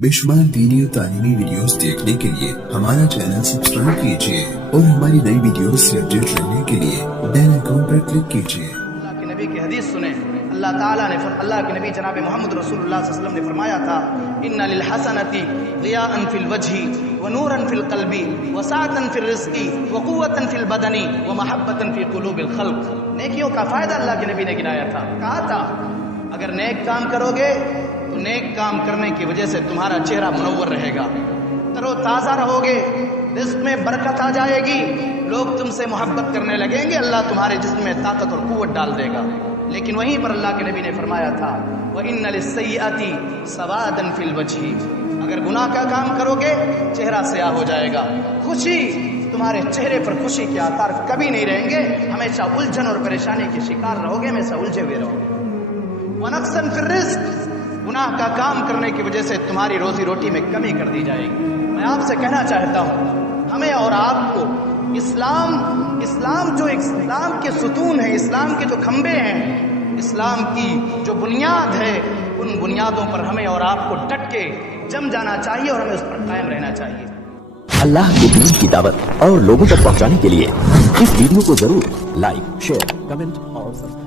बेशुमार दीनी और तालीमी वीडियोस देखने के लिए हमारा चैनल सब्सक्राइब कीजिए और हमारी नई वीडियोस से अपडेट रहने के लिए बेल आइकन पर क्लिक कीजिए। अल्लाह के नबी की हदीस सुने। अल्लाह के नबी जनाब मोहम्मद रसूलुल्लाह सल्लल्लाहु अलैहि वसल्लम ने फरमाया था, इन्ना लिल हसनती ज़ियाअन फिल वजही व नूरन फिल क़ल्बी व साअतन फिर रिज़्क़ी व क़ुव्वतन फिल बदनी व महब्बतन फी क़ुलूबिल ख़ल्क़। नेकियों का फायदा अल्लाह के नबी ने गिनाया था। कहा था अगर नेक काम करोगे तो नेक काम करने की वजह से तुम्हारा चेहरा मुनव्वर रहेगा, तरोताज़ा रहोगे, रिज़्क़ में बरकत आ जाएगी, लोग तुमसे मोहब्बत करने लगेंगे, अल्लाह तुम्हारे जिस्म में ताकत और कुव्वत डाल देगा। लेकिन वहीं पर अल्लाह के नबी ने फरमाया था, व इन्ना लिस्सय्यअति सवादन फिल वजही, अगर गुनाह का काम करोगे चेहरा स्याह हो जाएगा, खुशी तुम्हारे चेहरे पर खुशी के आसार कभी नहीं रहेंगे, हमेशा उलझन और परेशानी के शिकार रहोगे, हमेशा उलझे हुए रहोगे। व नक्सन फिर रिज़्क़, गुनाह का काम करने की वजह से तुम्हारी रोजी रोटी में कमी कर दी जाएगी। मैं आपसे कहना चाहता हूँ, हमें और आपको इस्लाम के सुतून है, इस्लाम के जो खंबे हैं, इस्लाम की जो बुनियाद है, उन बुनियादों पर हमें और आपको डट के जम जाना चाहिए और हमें उस पर कायम रहना चाहिए। अल्लाह के दीन की दावत और लोगों तक पहुंचाने के लिए इस वीडियो को जरूर लाइक, शेयर, कमेंट और सब्सक्राइब